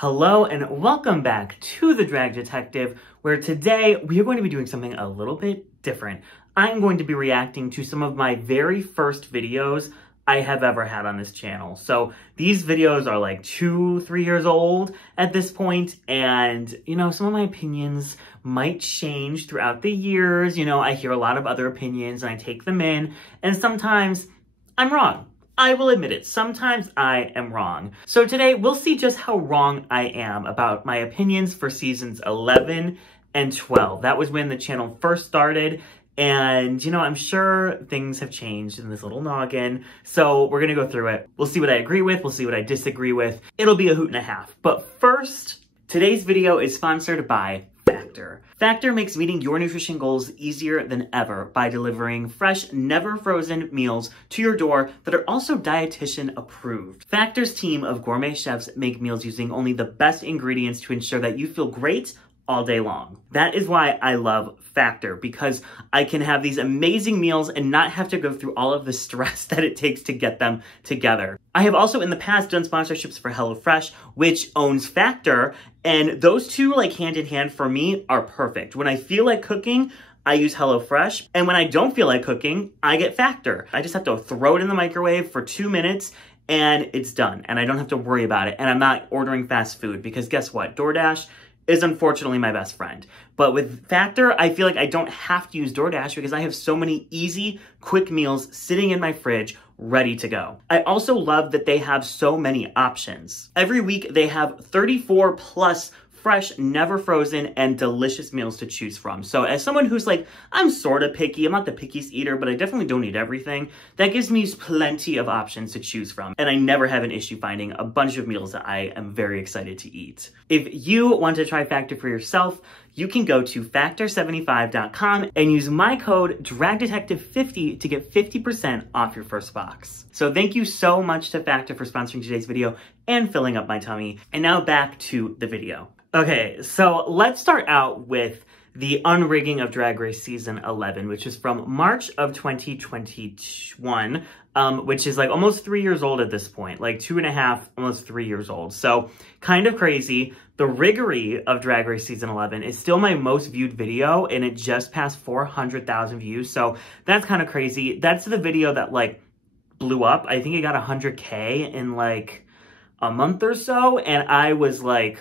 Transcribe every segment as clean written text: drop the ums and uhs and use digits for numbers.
Hello and welcome back to The Drag Detective, where today we are going to be doing something a little bit different. I'm going to be reacting to some of my very first videos I have ever had on this channel. So these videos are like 2-3 years old at this point, and you know, some of my opinions might change throughout the years. You know, I hear a lot of other opinions and I take them in, and sometimes I'm wrong. I will admit it, sometimes I am wrong. So today we'll see just how wrong I am about my opinions for seasons 11 and 12. That was when the channel first started, and you know, I'm sure things have changed in this little noggin. So we're gonna go through it. We'll see what I agree with, we'll see what I disagree with. It'll be a hoot and a half. But first, today's video is sponsored by Factor. Factor makes meeting your nutrition goals easier than ever by delivering fresh, never frozen meals to your door that are also dietitian approved. Factor's team of gourmet chefs make meals using only the best ingredients to ensure that you feel great all day long. That is why I love Factor, because I can have these amazing meals and not have to go through all of the stress that it takes to get them together. I have also in the past done sponsorships for HelloFresh, which owns Factor, and those two, like, hand in hand for me are perfect. When I feel like cooking, I use HelloFresh, and when I don't feel like cooking, I get Factor. I just have to throw it in the microwave for 2 minutes and it's done, and I don't have to worry about it, and I'm not ordering fast food, because guess what? DoorDash is unfortunately my best friend. But with Factor, I feel like I don't have to use DoorDash because I have so many easy, quick meals sitting in my fridge ready to go. I also love that they have so many options. Every week they have 34 plus fresh, never frozen, and delicious meals to choose from. So as someone who's like, I'm sort of picky, I'm not the pickiest eater, but I definitely don't eat everything, that gives me plenty of options to choose from. And I never have an issue finding a bunch of meals that I am very excited to eat. If you want to try Factor for yourself, you can go to factor75.com and use my code DRAGDETECTIVE50 to get 50% off your first box. So thank you so much to Factor for sponsoring today's video and filling up my tummy. And now back to the video. Okay, so let's start out with the Unrigging of Drag Race Season 11, which is from March of 2021, which is like almost 3 years old at this point, like 2.5, almost 3 years old. So kind of crazy. The Riggery of Drag Race Season 11 is still my most viewed video, and it just passed 400,000 views. So that's kind of crazy. That's the video that like blew up. I think it got 100K in like a month or so, and I was like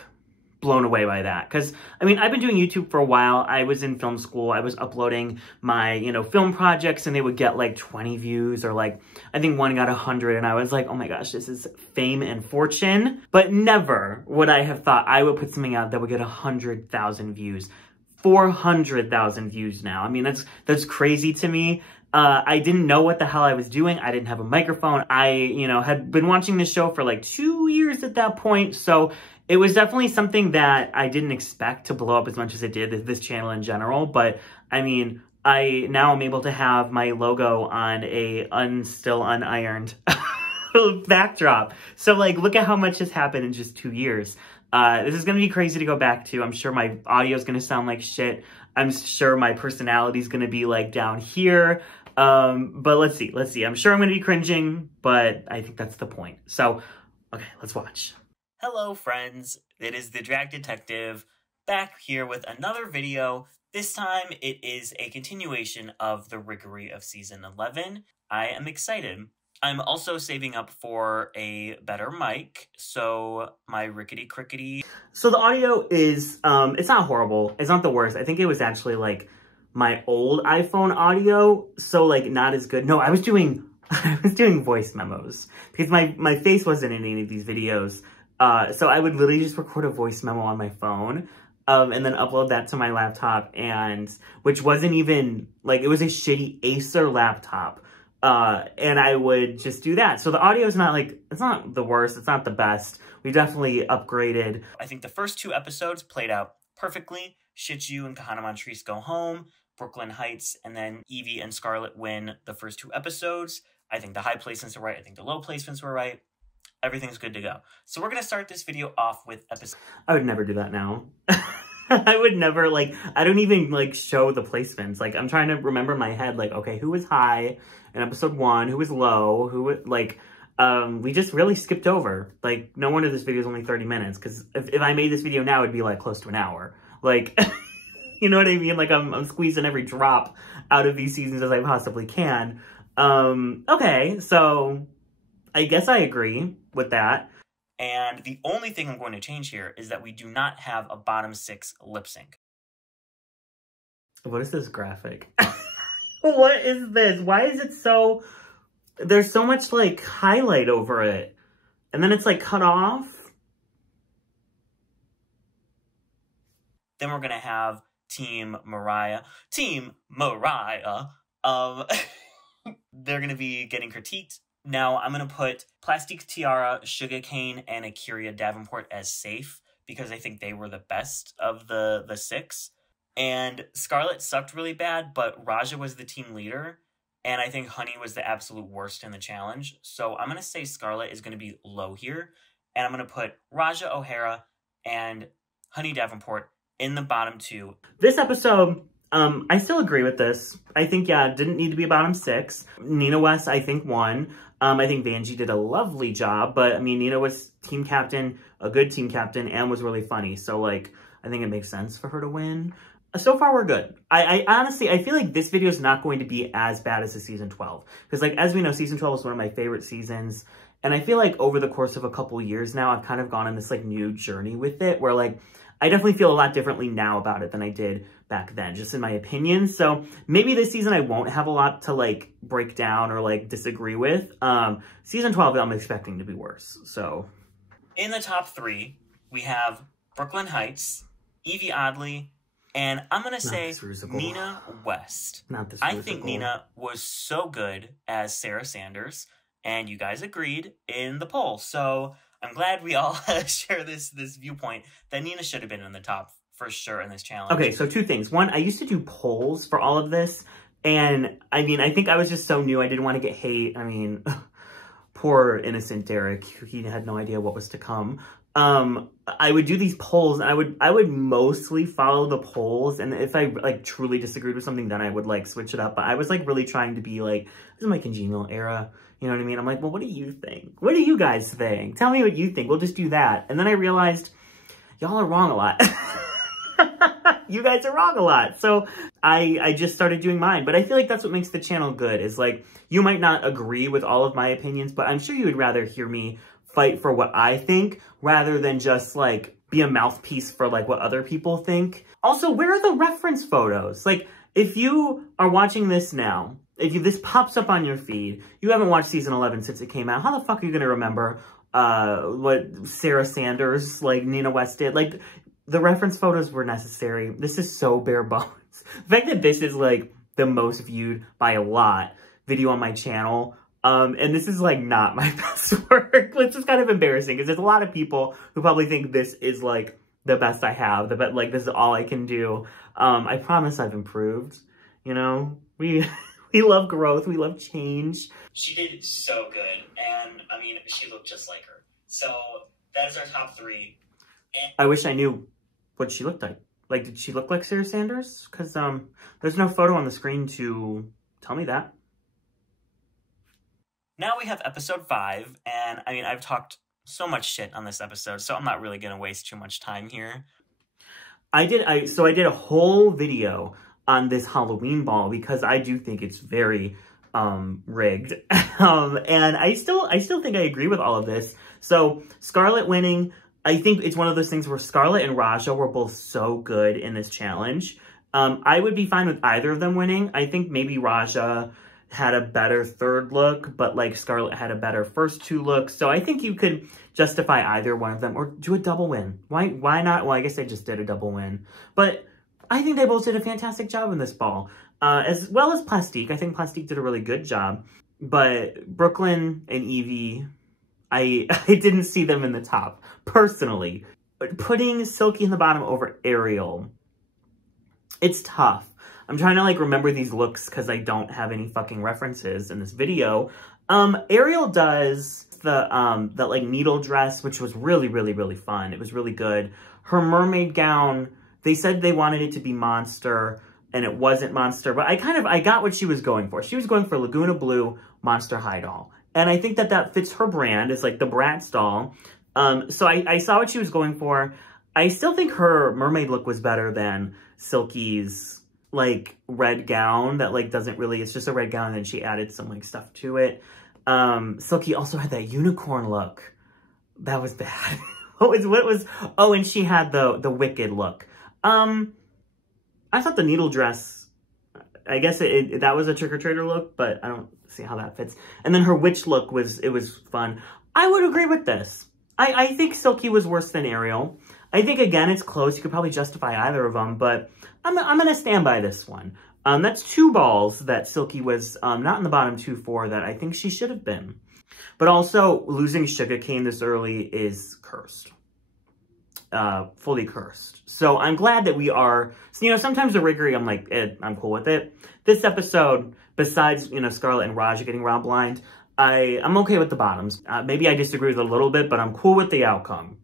blown away by that. Because I mean, I've been doing YouTube for a while. I was in film school. I was uploading my, you know, film projects, and they would get like 20 views, or like, I think one got 100, and I was like, oh my gosh, this is fame and fortune. But never would I have thought I would put something out that would get 100,000 views. 400,000 views now. I mean, that's crazy to me. I didn't know what the hell I was doing. I didn't have a microphone. I, you know, had been watching this show for like 2 years at that point. So it was definitely something that I didn't expect to blow up as much as it did, this channel in general. But I mean, I now am able to have my logo on a still unironed backdrop. So like, look at how much has happened in just 2 years. This is going to be crazy to go back to. I'm sure my audio is going to sound like shit. I'm sure my personality is going to be like down here. But let's see. I'm sure I'm going to be cringing, but I think that's the point. So, okay, let's watch. Hello, friends. It is the Drag Detective back here with another video. This time it is a continuation of the Riggery of Season 11. I am excited. I'm also saving up for a better mic, so my rickety-crickety. So the audio is, it's not horrible. It's not the worst. I think it was actually like my old iPhone audio, so like not as good. No, I was doing voice memos because my face wasn't in any of these videos. So I would literally just record a voice memo on my phone, and then upload that to my laptop, and which wasn't even like, it was a shitty Acer laptop. And I would just do that. So the audio is not like, it's not the worst. It's not the best. We definitely upgraded. I think the first 2 episodes played out perfectly. Shiju and Kahana Montrese go home. Brooklyn Heights, and then Evie and Scarlett win the first 2 episodes. I think the high placements were right. I think the low placements were right. Everything's good to go. So we're going to start this video off with episode... I would never do that now. I would never, like, I don't even, like, show the placements. Like, I'm trying to remember in my head, like, okay, who was high in episode 1? Who was low? Who was, like, we just really skipped over. Like, no wonder this video is only 30 minutes, because if I made this video now, it'd be like close to an hour. Like, you know what I mean? Like, I'm squeezing every drop out of these seasons as I possibly can. Okay, so I guess I agree with that. And the only thing I'm going to change here is that we do not have a bottom 6 lip sync. What is this graphic? What is this? Why is it so... There's so much, like, highlight over it. And then it's, like, cut off. Then we're going to have Team Mariah. Team Mariah. They're going to be getting critiqued. Now, I'm going to put Plastique Tiara, Sugarcane, and Akira Davenport as safe, because I think they were the best of the 6. And Scarlett sucked really bad, but Raja was the team leader, and I think Honey was the absolute worst in the challenge. So I'm going to say Scarlett is going to be low here, and I'm going to put Raja O'Hara and Honey Davenport in the bottom 2. This episode, I still agree with this. I think, yeah, it didn't need to be a bottom 6. Nina West, I think, won. I think Vanjie did a lovely job, but, I mean, Nina was team captain, a good team captain, and was really funny. So, like, I think it makes sense for her to win. So far, we're good. I honestly, I feel like this video is not going to be as bad as the season 12. Because, like, as we know, season 12 is one of my favorite seasons. And I feel like over the course of a couple years now, I've kind of gone on this, like, new journey with it. Where, like, I definitely feel a lot differently now about it than I did back then, just in my opinion. So maybe this season I won't have a lot to, like, break down or, like, disagree with. Season 12, I'm expecting to be worse. So in the top 3, we have Brooklyn Heights, Evie Oddly, and I'm going to say Nina West. I think Nina was so good as Sarah Sanders, and you guys agreed in the poll. So I'm glad we all share this viewpoint that Nina should have been in the top for sure in this challenge. Okay, so 2 things. One, I used to do polls for all of this, and I mean, I think I was just so new. I didn't want to get hate. I mean, poor innocent Derek. He had no idea what was to come. I would do these polls, and I would mostly follow the polls, and if I, like, truly disagreed with something, then I would, like, switch it up. But I was, like, really trying to be, like, this is my congenial era, you know what I mean? I'm like, well, what do you think? What do you guys think? Tell me what you think. We'll just do that. And then I realized, y'all are wrong a lot. You guys are wrong a lot. So I just started doing mine. But I feel like that's what makes the channel good, is, like, you might not agree with all of my opinions, but I'm sure you would rather hear me fight for what I think rather than just, like, be a mouthpiece for, like, what other people think. Also, where are the reference photos? Like, if you are watching this now, if this pops up on your feed, you haven't watched season 11 since it came out, how the fuck are you going to remember what Sarah Sanders, like, Nina West did? Like, the reference photos were necessary. This is so bare bones. The fact that this is, like, the most viewed by a lot video on my channel, and this is, like, not my best work, which is kind of embarrassing, because there's a lot of people who probably think this is, like, the best I have, like, this is all I can do. I promise I've improved, you know? We love growth, we love change. She did so good, and, I mean, she looked just like her. So, that is our top 3. And I wish I knew what she looked like. Like, did she look like Sarah Sanders? Because, there's no photo on the screen to tell me that. Now we have episode 5, and I mean, I've talked so much shit on this episode, so I'm not really going to waste too much time here. I did a whole video on this Halloween ball because I do think it's very rigged. And I still think I agree with all of this. So Scarlett winning, I think it's one of those things where Scarlett and Raja were both so good in this challenge. I would be fine with either of them winning. I think maybe Raja had a better 3rd look, but, like, Scarlett had a better first 2 looks. So I think you could justify either one of them or do a double win. Why not? Well, I guess I just did a double win. But I think they both did a fantastic job in this ball. As well as Plastique. I think Plastique did a really good job. But Brooklyn and Evie, I didn't see them in the top, personally. But putting Silky in the bottom over Ariel, it's tough. I'm trying to, like, remember these looks because I don't have any fucking references in this video. Ariel does that, like, needle dress, which was really, really, really fun. It was really good. Her mermaid gown, they said they wanted it to be Monster, and it wasn't Monster, but I got what she was going for. She was going for Laguna Blue Monster High Doll. And I think that that fits her brand. It's like the Bratz doll. So I saw what she was going for. I still think her mermaid look was better than Silky's like red gown that like doesn't really, it's just a red gown and then she added some like stuff to it. Silky also had that unicorn look. That was bad. what was, oh, and she had the wicked look. I thought the needle dress, I guess that was a trick-or-treater look, but I don't see how that fits. And then her witch look was fun. I would agree with this. I think Silky was worse than Ariel. I think, again, it's close. You could probably justify either of them, but I'm going to stand by this one. That's 2 balls that Silky was not in the bottom 2 for that I think she should have been. But also, losing Sugarcane this early is cursed. Fully cursed. So I'm glad that we are, you know, sometimes the riggery, I'm like, I'm cool with it. This episode, besides, you know, Scarlett and Raja getting robbed blind, I'm okay with the bottoms. Maybe I disagree with it a little bit, but I'm cool with the outcome.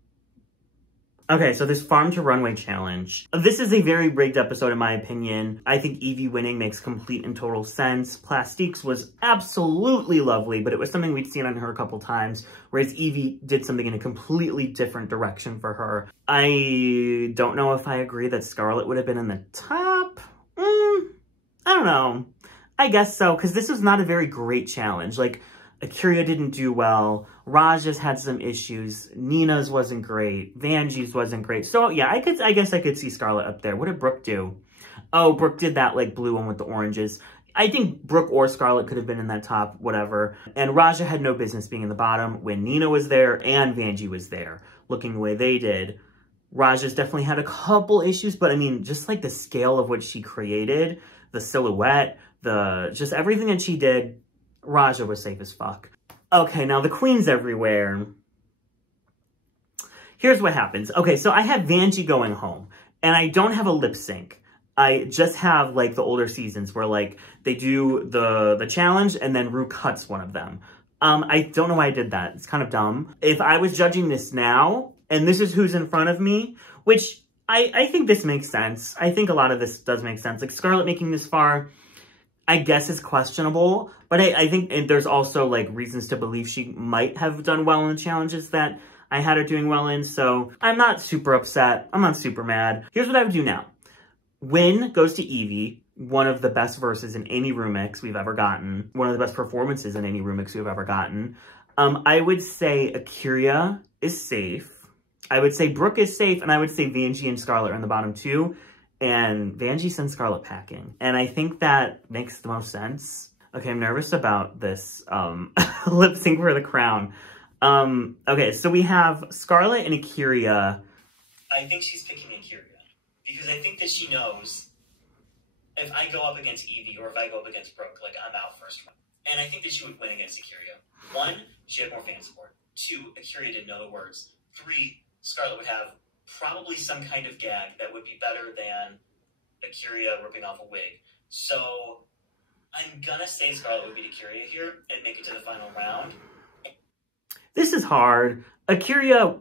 Okay, so this Farm to Runway challenge. This is a very rigged episode in my opinion. I think Evie winning makes complete and total sense. Plastiques was absolutely lovely, but it was something we'd seen on her a couple times, whereas Evie did something in a completely different direction for her. I don't know if I agree that Scarlett would have been in the top. I don't know. I guess so, because this was not a very great challenge. Like, A'keria didn't do well. Raja's had some issues. Nina's wasn't great. Vanjie's wasn't great. So yeah, I guess I could see Scarlett up there. What did Brooke do? Oh, Brooke did that like blue one with the oranges. I think Brooke or Scarlett could have been in that top, whatever. And Raja had no business being in the bottom when Nina was there and Vanjie was there, looking the way they did. Raja's definitely had a couple issues, but I mean, just like the scale of what she created, the silhouette, just everything that she did, Raja was safe as fuck. Okay, now the queens everywhere. Here's what happens. Okay, so I have Vanjie going home, and I don't have a lip sync. I just have, like, the older seasons where, like, they do the challenge, and then Ru cuts one of them. I don't know why I did that. It's kind of dumb. If I was judging this now, and this is who's in front of me, which I think this makes sense. I think a lot of this does make sense. Like, Scarlett making this far, I guess is questionable, but I think there's also, like, reasons to believe she might have done well in the challenges that I had her doing well in, so I'm not super upset. I'm not super mad. Here's what I would do now. Win goes to Evie, one of the best verses in any room mix we've ever gotten, one of the best performances in any room mix we've ever gotten. I would say A'keria is safe. I would say Brooke is safe, and I would say Vanjie and Scarlett are in the bottom 2. And Vanjie sends Scarlett packing. And I think that makes the most sense. Okay, I'm nervous about this lip sync for the crown. Okay, so we have Scarlett and A'keria. I think she's picking A'keria. Because I think that she knows if I go up against Evie or if I go up against Brooke, like, I'm out first round. And I think that she would win against A'keria. 1, she had more fan support. 2, A'keria didn't know the words. 3, Scarlett would have probably some kind of gag that would be better than A'keria ripping off a wig. So I'm gonna say Scarlett would beat A'keria here and make it to the final round. This is hard. A'keria,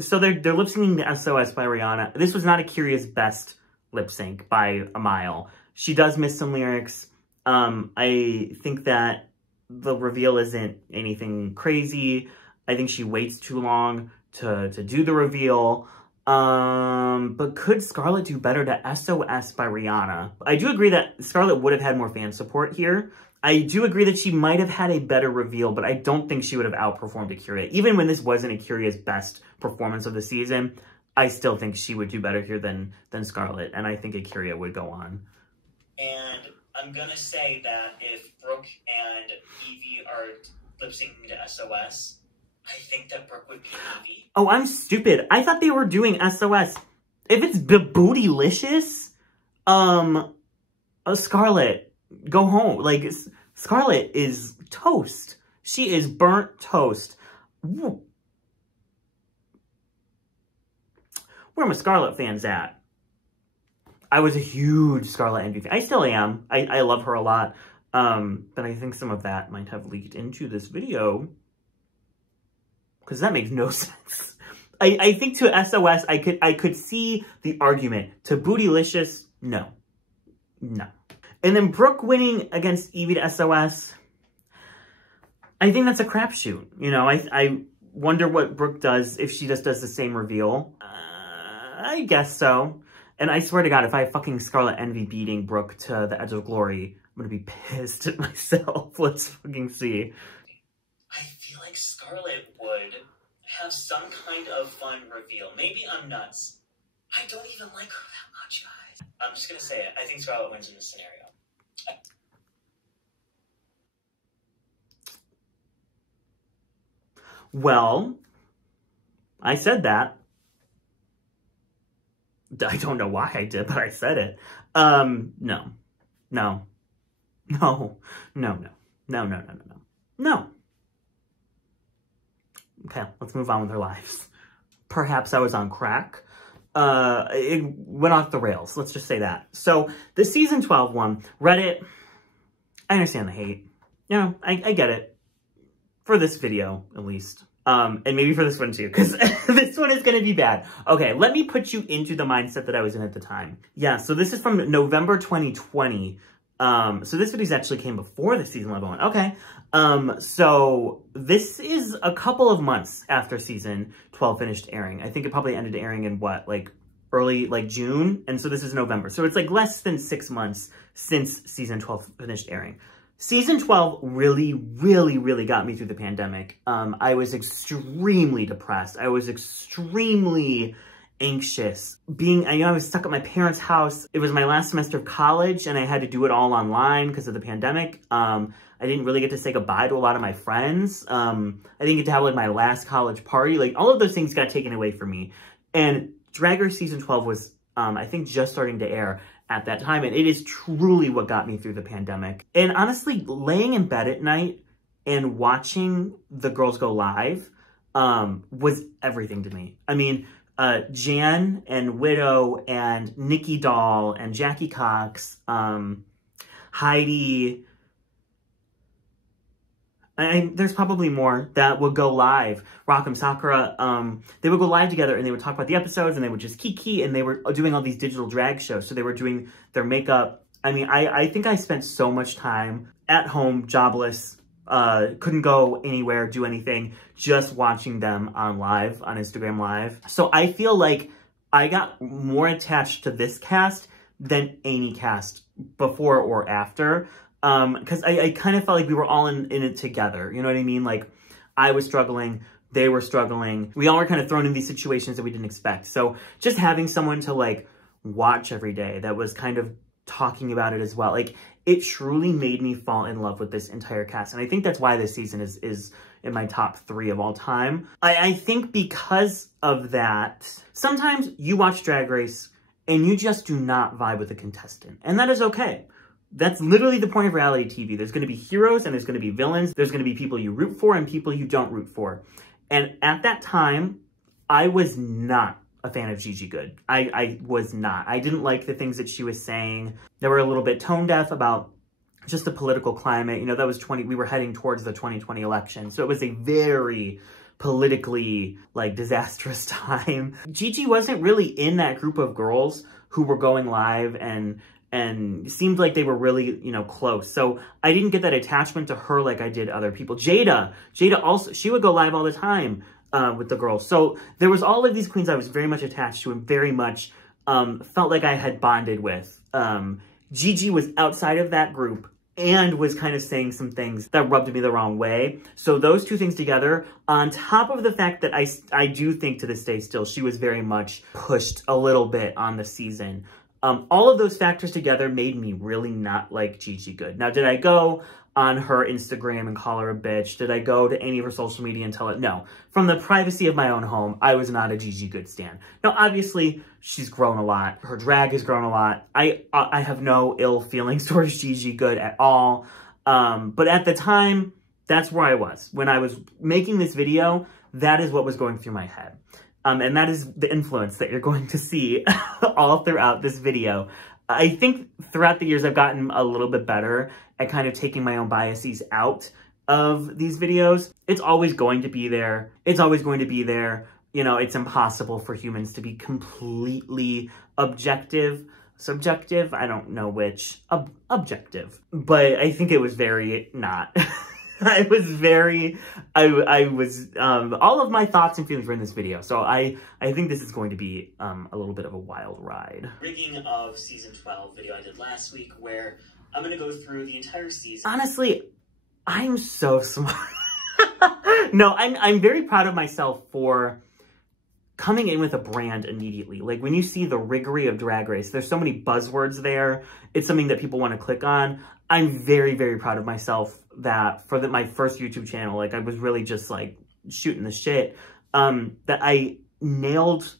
so they're lip syncing to SOS by Rihanna. This was not A'keria's best lip sync by a mile. She does miss some lyrics. I think that the reveal isn't anything crazy. I think she waits too long to do the reveal. But could Scarlett do better to SOS by Rihanna? I do agree that Scarlett would have had more fan support here. I do agree that she might have had a better reveal, but I don't think she would have outperformed A'keria. Even when this wasn't A'keria's best performance of the season, I still think she would do better here than Scarlett, and I think A'keria would go on. And I'm gonna say that if Brooke and Evie are lip-syncing to SOS, I think that Brooke would beat Evie. Oh, I'm stupid. I thought they were doing SOS. If it's bootylicious, Scarlett, go home. Like, Scarlett is toast. She is burnt toast. Where are my Scarlett fans at? I was a huge Scarlett envy fan. I still am. I love her a lot. But I think some of that might have leaked into this video, because that makes no sense. I think to SOS, I could see the argument. To bootylicious, no. No. And then Brooke winning against Evie to SOS, I think that's a crapshoot. You know, I wonder what Brooke does if she just does the same reveal. I guess so. And I swear to God, if I fucking Scarlet Envy beating Brooke to the Edge of Glory, I'm gonna be pissed at myself. Let's fucking see. I feel like Scarlet would have some kind of fun reveal. Maybe I'm nuts. I don't even like her that much, guys. I'm just gonna say it. I think Scarlet wins in this scenario. Well, I said that. I don't know why I did, but I said it. No. Okay, let's move on with our lives. Perhaps I was on crack. It went off the rails. Let's just say that. So the season 12 one, Reddit, I understand the hate. You know, I get it. For this video, at least. And maybe for this one too, because this one is going to be bad. Okay, let me put you into the mindset that I was in at the time. Yeah, so this is from November 2020. So this video actually came before the season 11 one. Okay. So this is a couple of months after season 12 finished airing. I think it probably ended airing in what, like early, like June? And so this is November. So it's like less than 6 months since season 12 finished airing. Season 12 really got me through the pandemic. I was extremely depressed. I was extremely anxious. I was stuck at my parents' house. It was my last semester of college and I had to do it all online because of the pandemic. I didn't really get to say goodbye to a lot of my friends. I didn't get to have like my last college party. Like all of those things got taken away from me. And Drag Race season 12 was, I think, just starting to air at that time. And it is truly what got me through the pandemic. And honestly, laying in bed at night and watching the girls go live was everything to me. I mean, Jan and Widow and Nikki Doll and Jackie Cox, Heidi, and there's probably more that would go live. Rock'em Sakura, they would go live together and they would talk about the episodes and they would just kiki, and they were doing all these digital drag shows. So they were doing their makeup. I mean, I think I spent so much time at home, jobless, couldn't go anywhere, do anything, just watching them on live, on Instagram Live. So I feel like I got more attached to this cast than any cast before or after. Because I kind of felt like we were all in it together. You know what I mean? Like, I was struggling, they were struggling. We all were kind of thrown in these situations that we didn't expect. So just having someone to, like, watch every day that was kind of talking about it as well, like, it truly made me fall in love with this entire cast. And I think that's why this season is in my top 3 of all time. I think because of that, sometimes you watch Drag Race and you just do not vibe with the contestant. And that is okay. That's literally the point of reality TV. There's going to be heroes and there's going to be villains. There's going to be people you root for and people you don't root for. And at that time, I was not a fan of Gigi Goode. I was not. I didn't like the things that she was saying. They were a little bit tone deaf about just the political climate. You know, that was we were heading towards the 2020 election. So it was a very politically, like, disastrous time. Gigi wasn't really in that group of girls who were going live and it seemed like they were really, you know, close. So I didn't get that attachment to her like I did other people. Jada also, she would go live all the time with the girls. So there was all of these queens I was very much attached to and very much felt like I had bonded with. Gigi was outside of that group and was kind of saying some things that rubbed me the wrong way. So those two things together, on top of the fact that I do think to this day still, she was very much pushed a little bit on the season. All of those factors together made me really not like Gigi Goode. Now, did I go on her Instagram and call her a bitch? Did I go to any of her social media and tell it? No. From the privacy of my own home, I was not a Gigi Goode stan. Now, obviously, she's grown a lot. Her drag has grown a lot. I have no ill feelings towards Gigi Goode at all. But at the time, that's where I was. When I was making this video, that is what was going through my head. And that is the influence that you're going to see all throughout this video. I think throughout the years, I've gotten a little bit better at kind of taking my own biases out of these videos. It's always going to be there. It's always going to be there. You know, it's impossible for humans to be completely objective. Subjective, I don't know which. Objective. But I think it was very not. I was very, I was, all of my thoughts and feelings were in this video. So I think this is going to be a little bit of a wild ride. Rigging of season 12 video I did last week, where I'm going to go through the entire season. Honestly, I'm so smart. No, I'm very proud of myself for coming in with a brand immediately. Like when you see the riggery of Drag Race, there's so many buzzwords there. It's something that people want to click on. I'm very, very proud of myself that for my first YouTube channel, like I was really just like shooting the shit, that I nailed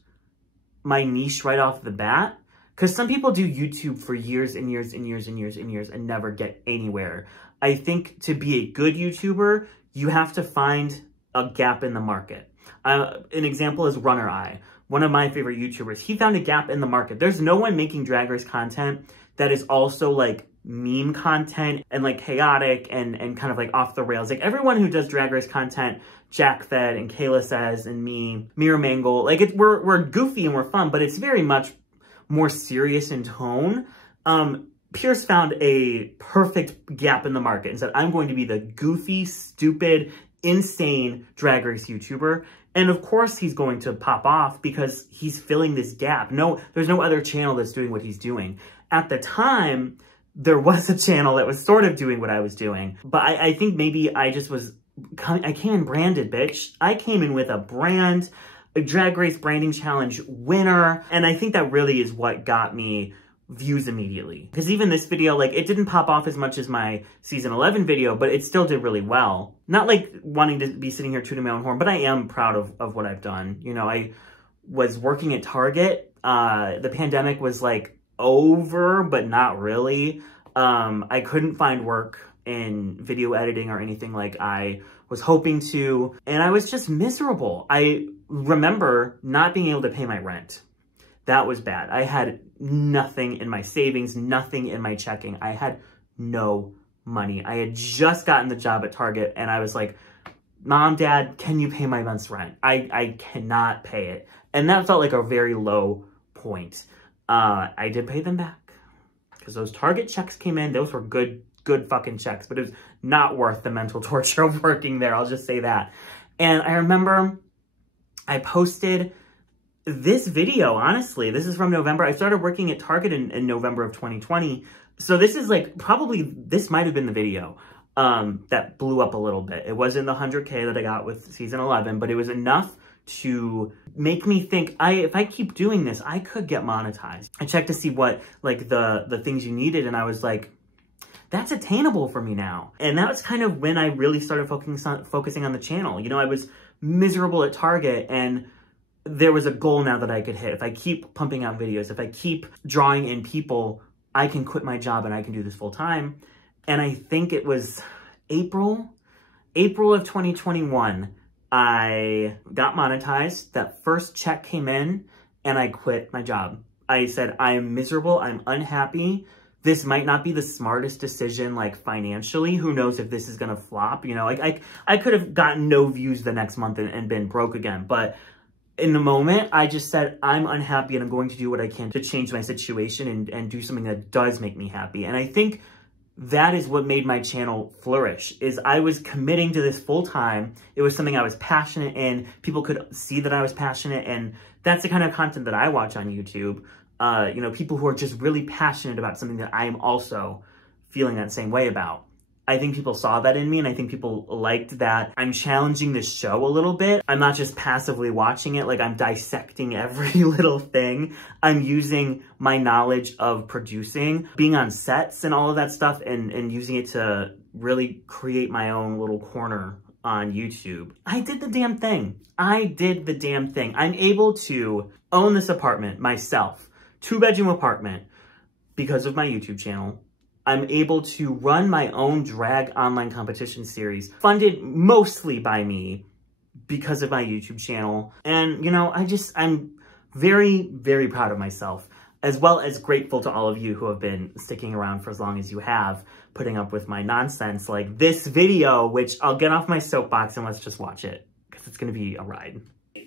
my niche right off the bat. Because some people do YouTube for years and years and years and years and years and never get anywhere. I think to be a good YouTuber, you have to find a gap in the market. An example is Runner Eye, one of my favorite YouTubers. He found a gap in the market. There's no one making Drag Race content that is also like meme content and like chaotic and kind of like off the rails. Like everyone who does Drag Race content, Jack Fed and Kayla Says and me, Mira Mangle, like we're goofy and we're fun, but it's very much more serious in tone. Pierce found a perfect gap in the market and said, I'm going to be the goofy, stupid, insane Drag Race YouTuber. And of course he's going to pop off because he's filling this gap. No, there's no other channel that's doing what he's doing. At the time, there was a channel that was sort of doing what I was doing. But I think maybe I just was, I came in branded, bitch. I came in with a brand, a Drag Race Branding Challenge winner. And I think that really is what got me views immediately. Because even this video, like, it didn't pop off as much as my season 11 video, but it still did really well. Not like wanting to be sitting here tooting my own horn, but I am proud of what I've done. You know, I was working at Target. The pandemic was like over, but not really. I couldn't find work in video editing or anything like I was hoping to, and I was just miserable. I remember not being able to pay my rent. That was bad. I had nothing in my savings, nothing in my checking. I had no money. I had just gotten the job at Target and I was like, Mom, Dad, can you pay my month's rent? I cannot pay it. And that felt like a very low point. I did pay them back because those Target checks came in. Those were good fucking checks, but it was not worth the mental torture of working there. I'll just say that. And I remember I posted this video, honestly. This is from November. I started working at Target in November of 2020. So this is like, probably, this might have been the video that blew up a little bit. It wasn't the 100K that I got with season 11, but it was enough to make me think, if I keep doing this, I could get monetized. I checked to see what, like, the things you needed, and I was like, that's attainable for me now. And that was kind of when I really started focusing on the channel. You know, I was miserable at Target, and there was a goal now that I could hit. If I keep pumping out videos, if I keep drawing in people, I can quit my job and I can do this full time. And I think it was April of 2021, I got monetized. That first check came in and I quit my job. I said, I am miserable. I'm unhappy. This might not be the smartest decision, like, financially. Who knows if this is going to flop? You know, like, I could have gotten no views the next month and been broke again. But in the moment, I just said, I'm unhappy and I'm going to do what I can to change my situation and do something that does make me happy. And I think that is what made my channel flourish, is I was committing to this full time. It was something I was passionate in. People could see that I was passionate, and that's the kind of content that I watch on YouTube. You know, people who are just really passionate about something that I am also feeling that same way about. I think people saw that in me, and I think people liked that I'm challenging the show a little bit. I'm not just passively watching it, like I'm dissecting every little thing. I'm using my knowledge of producing, being on sets and all of that stuff, and using it to really create my own little corner on YouTube. I did the damn thing. I did the damn thing. I'm able to own this apartment myself, 2-bedroom apartment, because of my YouTube channel. I'm able to run my own drag online competition series, funded mostly by me because of my YouTube channel. And, you know, I'm very, very proud of myself, as well as grateful to all of you who have been sticking around for as long as you have, putting up with my nonsense like this video, which I'll get off my soapbox and let's just watch it, because it's going to be a ride.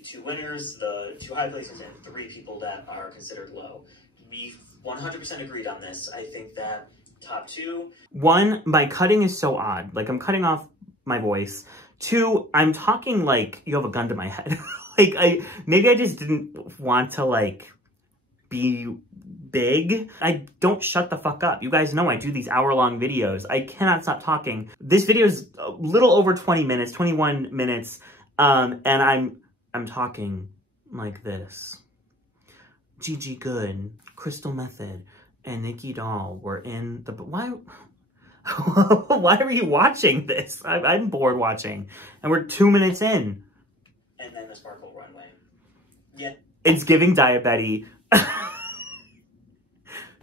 2 winners, the 2 high places, and 3 people that are considered low. We 100% agreed on this. I think that top 2. 1, my cutting is so odd. Like, I'm cutting off my voice. 2, I'm talking like you have a gun to my head. Maybe I just didn't want to like be big. I don't shut the fuck up. You guys know I do these hour-long videos. I cannot stop talking. This video is a little over 20 minutes, 21 minutes, and I'm talking like this. Gigi Goode, Crystal Method, and Nikki Doll were in the... Why are you watching this? I'm bored watching. And we're 2 minutes in. And then the sparkle runway. Yeah. It's giving diabetes.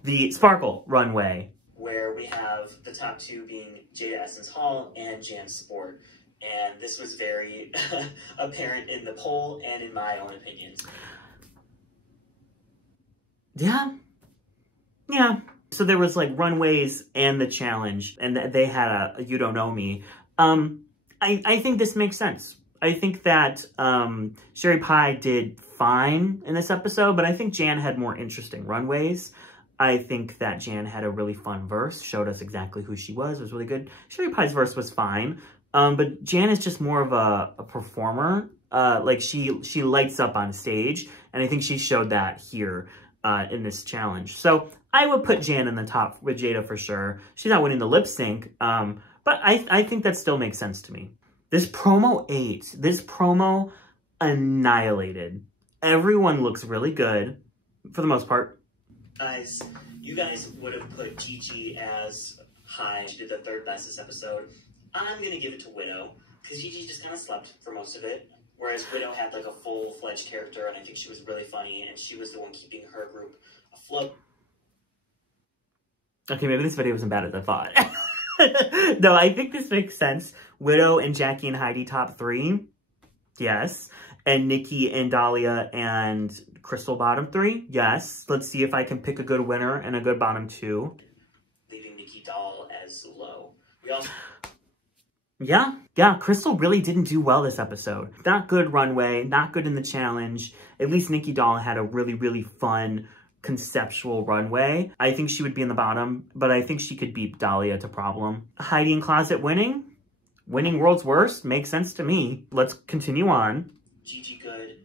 The sparkle runway. Where we have the top 2 being Jada Essence Hall and Jan Sport. And this was very apparent in the poll and in my own opinions. Yeah. Yeah. So there was like runways and the challenge, and they had a You Don't Know Me. I think this makes sense. I think that Sherry Pie did fine in this episode, but I think Jan had more interesting runways. I think that Jan had a really fun verse, showed us exactly who she was. It was really good. Sherry Pie's verse was fine, but Jan is just more of a performer. Like she lights up on stage, and I think she showed that here in this challenge. So I would put Jan in the top with Jada for sure. She's not winning the lip sync, but I think that still makes sense to me. This promo ate. This promo annihilated. Everyone looks really good, for the most part. Guys, you guys would have put Gigi as high. She did the 3rd best this episode. I'm going to give it to Widow, because Gigi just kind of slept for most of it. Whereas Widow had like a full-fledged character, and I think she was really funny, and she was the one keeping her group afloat. Okay, maybe this video wasn't bad as I thought. No, I think this makes sense. Widow and Jackie and Heidi top 3. Yes. And Nikki and Dahlia and Crystal bottom 3. Yes. Let's see if I can pick a good winner and a good bottom 2. Leaving Nikki Doll as low. We also... Yeah, Crystal really didn't do well this episode. Not good runway, not good in the challenge. At least Nikki Doll had a really, really fun conceptual runway. I think she would be in the bottom, but I think she could beat Dahlia to problem. Heidi and Closet winning World's Worst makes sense to me. Let's continue on. Gigi Goode.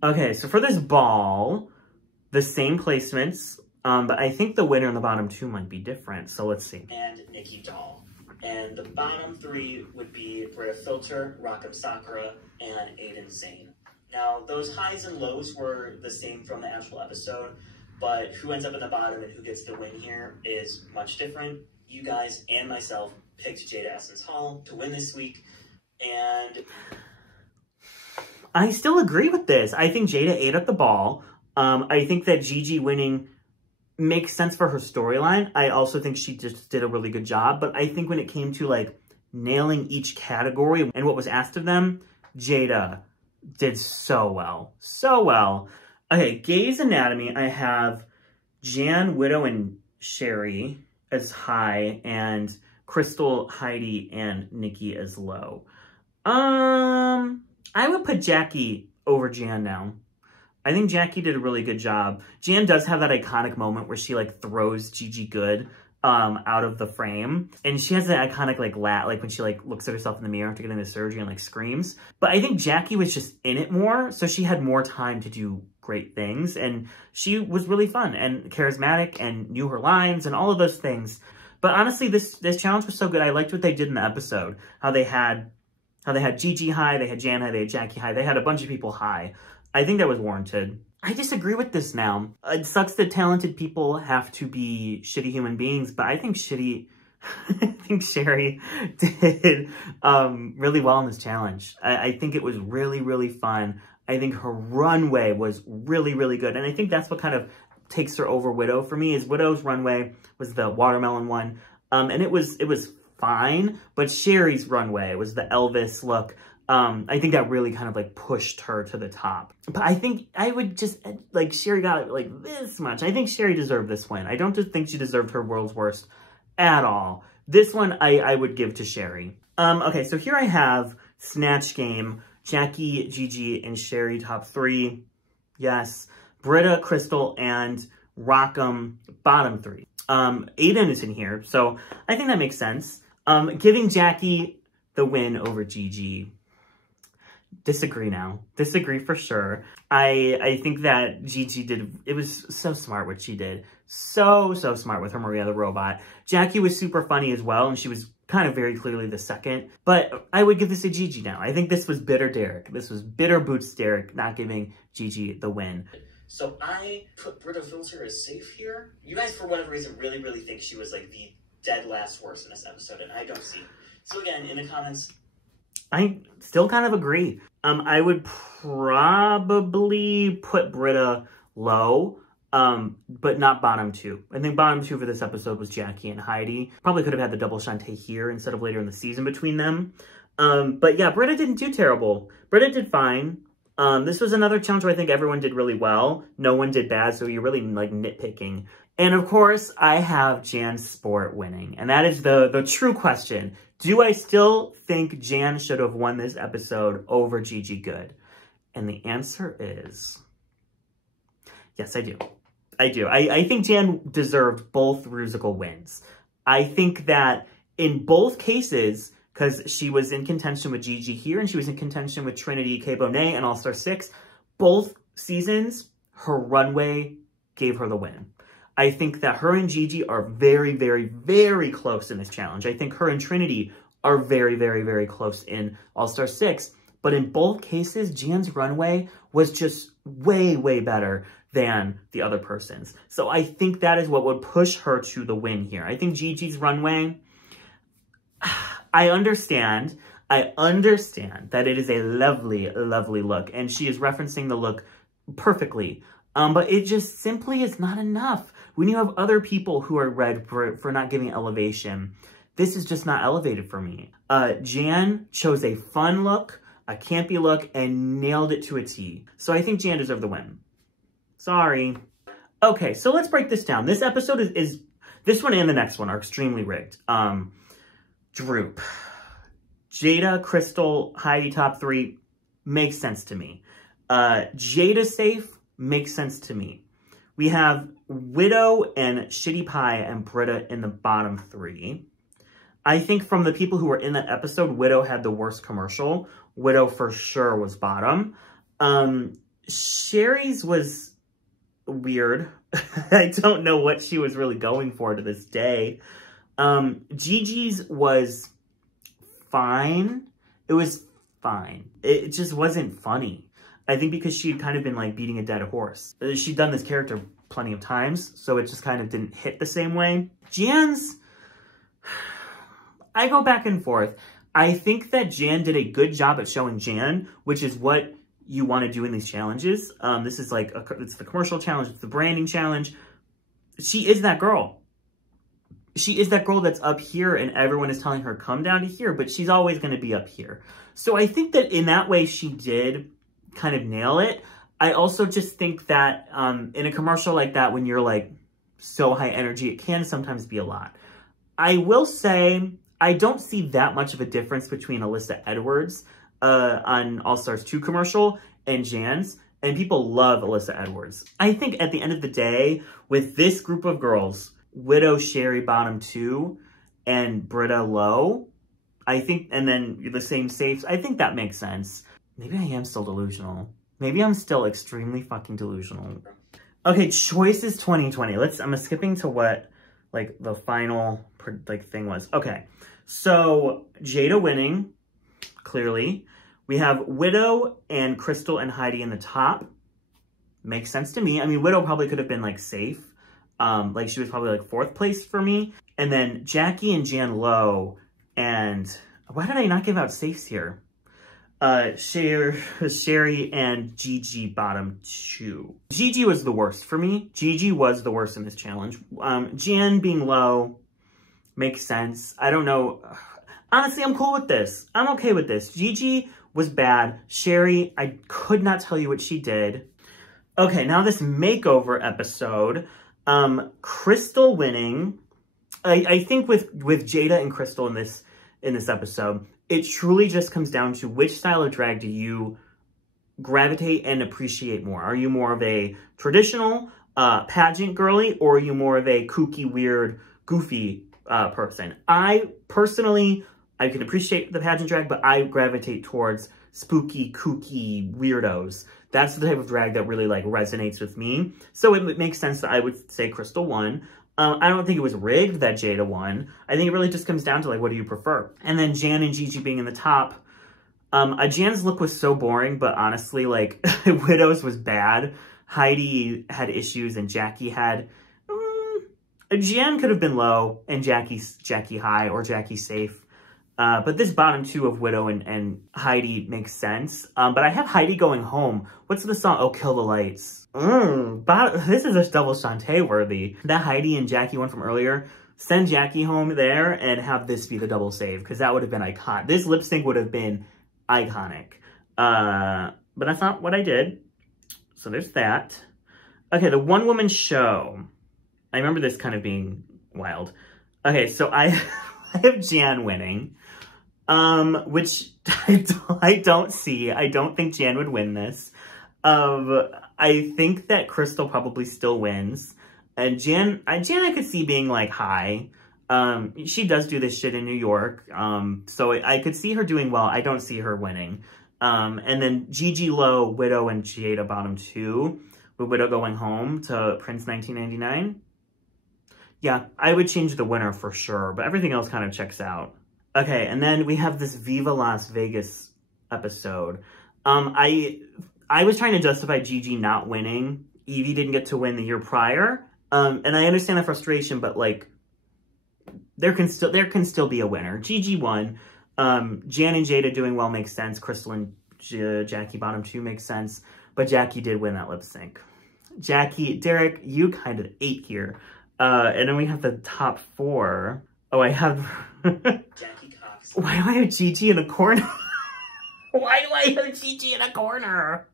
Okay, so for this ball, the same placements, but I think the winner in the bottom 2 might be different, so let's see. And Nikki Doll. And the bottom 3 would be Britta Filter, Rock'em Sakura, and Aiden Zane. Now, those highs and lows were the same from the actual episode, but who ends up in the bottom and who gets the win here is much different. You guys and myself picked Jada Essence Hall to win this week, and I still agree with this. I think Jada ate up the ball. I think that Gigi winning makes sense for her storyline. I also think she just did a really good job, but I think when it came to like nailing each category and what was asked of them, Jada did so well. So well. Okay, Gay's Anatomy, I have Jan, Widow, and Sherry as high, and Crystal, Heidi, and Nikki as low. I would put Jackie over Jan now. I think Jackie did a really good job. Jan does have that iconic moment where she like throws Gigi Goode out of the frame. And she has that iconic like like when she like looks at herself in the mirror after getting the surgery and like screams. But I think Jackie was just in it more, so she had more time to do great things. And she was really fun and charismatic and knew her lines and all of those things. But honestly, this challenge was so good. I liked what they did in the episode. How they had Gigi high, they had Jan high, they had Jackie high. They had a bunch of people high. I think that was warranted. I disagree with this now. It sucks that talented people have to be shitty human beings, but I think Sherry did really well in this challenge. I think it was really, really fun. I think her runway was really, really good. And I think that's what kind of takes her over Widow for me, is Widow's runway was the watermelon one. And it was fine, but Sherry's runway was the Elvis look. I think that really kind of like pushed her to the top. But I think I would just, like, Sherry got it like this much. I think Sherry deserved this win. I don't just think she deserved her World's Worst at all. This one I would give to Sherry. Okay, so here I have Snatch Game, Jackie, Gigi, and Sherry top 3. Yes. Britta, Crystal, and Rock'em bottom 3. Aiden is in here, so I think that makes sense. Giving Jackie the win over Gigi. Disagree now. Disagree for sure. I think that Gigi it was so smart what she did. So smart with her Maria the Robot. Jackie was super funny as well, and she was kind of very clearly the second. But I would give this to Gigi now. I think this was bitter Derek. This was bitter Boots Derek not giving Gigi the win. So I put Britta Filter as safe here. You guys, for whatever reason, really think she was like the dead last worst in this episode, and I don't see. So again, in the comments, I still kind of agree. I would probably put Britta low, but not bottom two. I think bottom two for this episode was Jackie and Heidi. Probably could have had the double Shantae here instead of later in the season between them. But yeah, Britta didn't do terrible. Britta did fine. This was another challenge where I think everyone did really well. No one did bad, so you're really like nitpicking. And of course, I have Jan Sport winning. And that is the true question. Do I still think Jan should have won this episode over Gigi Goode? And the answer is, yes, I do. I do. I think Jan deserved both Rusical wins. I think that in both cases, because she was in contention with Gigi here and she was in contention with Trinity K. Bonet and All-Star 6, both seasons, her runway gave her the win. I think that her and Gigi are very close in this challenge. I think her and Trinity are very close in All-Star 6. But in both cases, Jan's runway was just way better than the other person's. So I think that is what would push her to the win here. I think Gigi's runway, I understand that it is a lovely look. And she is referencing the look perfectly. But it just simply is not enough. When you have other people who are red for not giving elevation, this is just not elevated for me. Jan chose a fun look, a campy look, and nailed it to a T. So I think Jan deserved the win. Sorry. Okay, so let's break this down. This episode is this one and the next one are extremely rigged. Droop. Jada, Crystal, Heidi top 3 makes sense to me. Jada safe makes sense to me. We have Widow and Shitty Pie and Britta in the bottom 3. I think from the people who were in that episode, Widow had the worst commercial. Widow for sure was bottom. Sherry's was weird. I don't know what she was really going for to this day. Gigi's was fine. It was fine. It just wasn't funny. I think because she had kind of been like beating a dead horse. She'd done this character plenty of times, so it just kind of didn't hit the same way. Jan's, I go back and forth. I think that Jan did a good job at showing Jan, which is what you want to do in these challenges. This is like, it's the commercial challenge, it's the branding challenge. She is that girl. She is that girl that's up here and everyone is telling her, come down to here, but she's always going to be up here. So I think that in that way she did kind of nail it. I also just think that in a commercial like that, when you're like so high energy, it can sometimes be a lot. I will say, I don't see that much of a difference between Alyssa Edwards on All Stars 2 commercial and Jan's, and people love Alyssa Edwards. I think at the end of the day, with this group of girls, Widow, Sherry, bottom 2, and Britta low, I think, and then the same safes, I think that makes sense. Maybe I am still delusional. Maybe I'm still extremely fucking delusional. Okay, choices 2020. I'm skipping to what, like, the final, like, thing was. Okay, so Jada winning, clearly. We have Widow and Crystal and Heidi in the top. Makes sense to me. I mean, Widow probably could have been, like, safe. Like, she was probably, like, 4th place for me. And then Jackie and Jan low. And why did I not give out safes here? Sherry and Gigi bottom 2. Gigi was the worst for me. Gigi was the worst in this challenge. Jan being low makes sense. I don't know. Honestly, I'm cool with this. I'm okay with this. Gigi was bad. Sherry, I could not tell you what she did. Okay, now this makeover episode. Crystal winning. I think with Jada and Crystal in this episode, it truly just comes down to which style of drag do you gravitate and appreciate more. Are you more of a traditional pageant girly, or are you more of a kooky, weird, goofy person? I personally I can appreciate the pageant drag, but I gravitate towards spooky, kooky weirdos. That's the type of drag that really like resonates with me. So it makes sense that I would say Crystal won. I don't think it was rigged that Jada won. I think it really just comes down to like, what do you prefer? And then Jan and Gigi being in the top. Jan's look was so boring, but honestly, like, Widow's was bad. Heidi had issues and Jackie had, Jan could have been low and Jackie high or Jackie safe. But this bottom two of Widow and Heidi makes sense. But I have Heidi going home. What's the song? Oh, Kill the Lights. This is a double Shantae worthy. That Heidi and Jackie one from earlier, send Jackie home there and have this be the double save, because that would have been iconic. This lip sync would have been iconic. But that's not what I did. So there's that. Okay, the one woman show. I remember this kind of being wild. Okay, so I have Jan winning. Which I don't see. I don't think Jan would win this. I think that Crystal probably still wins. And Jan I could see being like high. She does do this shit in New York. So I could see her doing well. I don't see her winning. And then Gigi low, Widow, and Jada bottom two, with Widow going home to Prince 1999. Yeah, I would change the winner for sure, but everything else kind of checks out. Okay, and then we have this Viva Las Vegas episode. I was trying to justify Gigi not winning. Evie didn't get to win the year prior. And I understand the frustration, but like, there can still be a winner. Gigi won. Jan and Jada doing well makes sense. Crystal and Jackie bottom two makes sense. But Jackie did win that lip sync. Jackie, Derek, you kind of ate here. And then we have the top four. Oh, I have... Jackie Cox. Why do I have Gigi in a corner? Why do I have Gigi in a corner?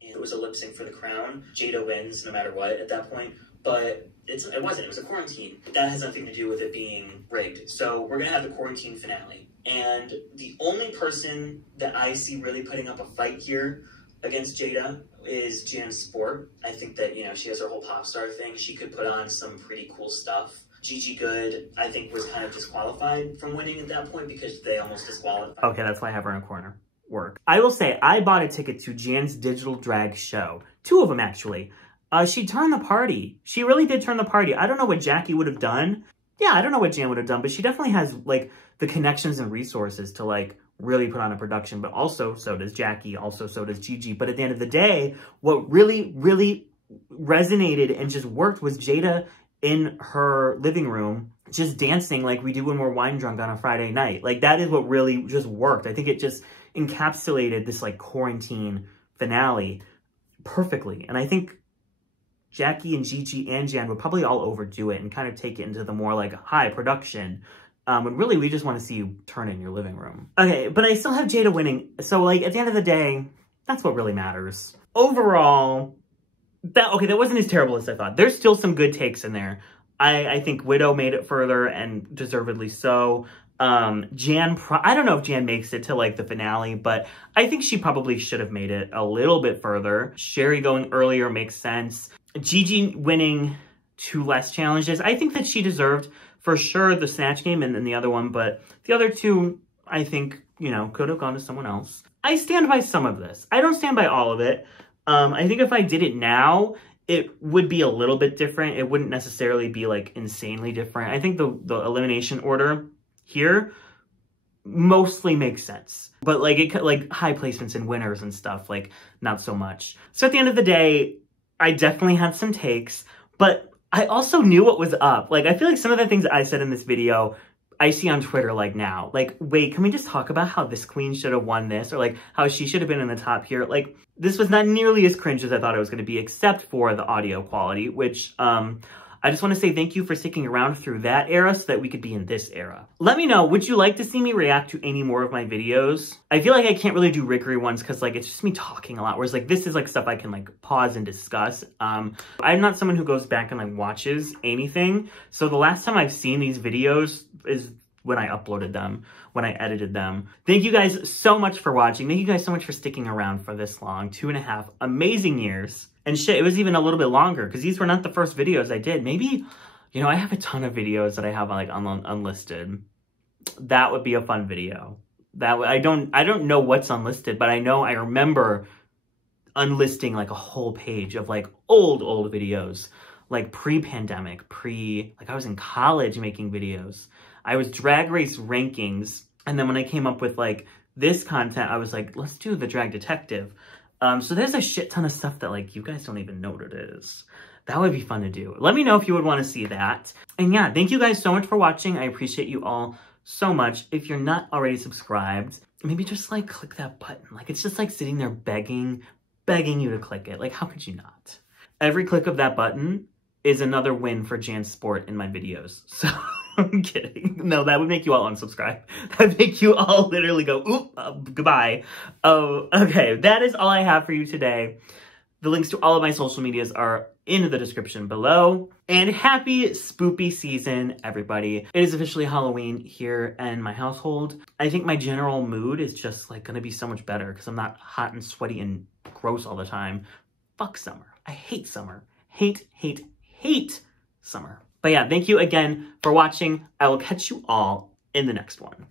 It was a lip sync for the crown. Jada wins no matter what at that point. But it wasn't. It was a quarantine. That has nothing to do with it being rigged. So we're going to have the quarantine finale. And the only person that I see really putting up a fight here against Jada is Jan Sport. I think that, you know, she has her whole pop star thing. She could put on some pretty cool stuff. Gigi Goode, I think, was kind of disqualified from winning at that point because they almost disqualified. Okay, that's why I have her in a corner. Work. I will say, I bought a ticket to Jan's digital drag show. 2 of them, actually. She turned the party. She really did turn the party. I don't know what Jackie would have done. Yeah, I don't know what Jan would have done, but she definitely has, like, the connections and resources to, like, really put on a production. But also, so does Jackie. Also, so does Gigi. But at the end of the day, what really, really resonated and just worked was Jada in her living room just dancing like we do when we're wine drunk on a Friday night. Like, that is what really just worked. I think it just encapsulated this, like, quarantine finale perfectly. And I think Jackie and Gigi and Jan would probably all overdo it and kind of take it into the more, like, high production. When really we just want to see you turn in your living room. Okay, but I still have Jada winning. So, like, at the end of the day, that's what really matters. Overall, that wasn't as terrible as I thought. There's still some good takes in there. I think Widow made it further, and deservedly so. Jan, I don't know if Jan makes it to, like, the finale, but I think she probably should have made it a little bit further. Sherry going earlier makes sense. Gigi winning 2 less challenges. I think that she deserved, for sure, the Snatch Game and then the other one, but the other 2, I think, you know, could have gone to someone else. I stand by some of this. I don't stand by all of it. I think if I did it now, it would be a little bit different. It wouldn't necessarily be, like, insanely different. I think the elimination order here mostly makes sense. But, like, like, high placements and winners and stuff, like, not so much. So at the end of the day, I definitely had some takes, but I also knew what was up. Like, I feel like some of the things I said in this video, I see on Twitter, like, now. Like, wait, can we just talk about how this queen should have won this? Or, like, how she should have been in the top here? Like, this was not nearly as cringe as I thought it was going to be, except for the audio quality, which, I just want to say thank you for sticking around through that era so that we could be in this era. Let me know, would you like to see me react to any more of my videos? I feel like I can't really do Riggery ones because, like, it's just me talking a lot, whereas, like, this is, like, stuff I can, like, pause and discuss. I'm not someone who goes back and, like, watches anything, so the last time I've seen these videos is when I uploaded them, when I edited them. Thank you guys so much for watching. Thank you guys so much for sticking around for this long. 2.5 amazing years. And shit, it was even a little bit longer because these were not the first videos I did. Maybe, you know, I have a ton of videos that I have, like, unlisted. that would be a fun video. I don't know what's unlisted, but I remember unlisting like a whole page of like old videos, like pre-pandemic, like I was in college making videos. I was Drag Race rankings, and then when I came up with like this content, I was like, let's do the Drag Detective. So there's a shit ton of stuff that like you guys don't even know what it is. That would be fun to do. Let me know if you would want to see that. And yeah, thank you guys so much for watching. I appreciate you all so much. If you're not already subscribed, maybe just like click that button. Like it's just like sitting there begging you to click it. Like how could you not? Every click of that button is another win for Jan's Sport in my videos. So I'm kidding. No, that would make you all unsubscribe. That would make you all literally go, oop, goodbye. Oh, okay. That is all I have for you today. The links to all of my social medias are in the description below. And happy spoopy season, everybody. It is officially Halloween here in my household. I think my general mood is just like gonna be so much better because I'm not hot and sweaty and gross all the time. Fuck summer. I hate summer. Hate summer. But yeah, thank you again for watching. I will catch you all in the next one.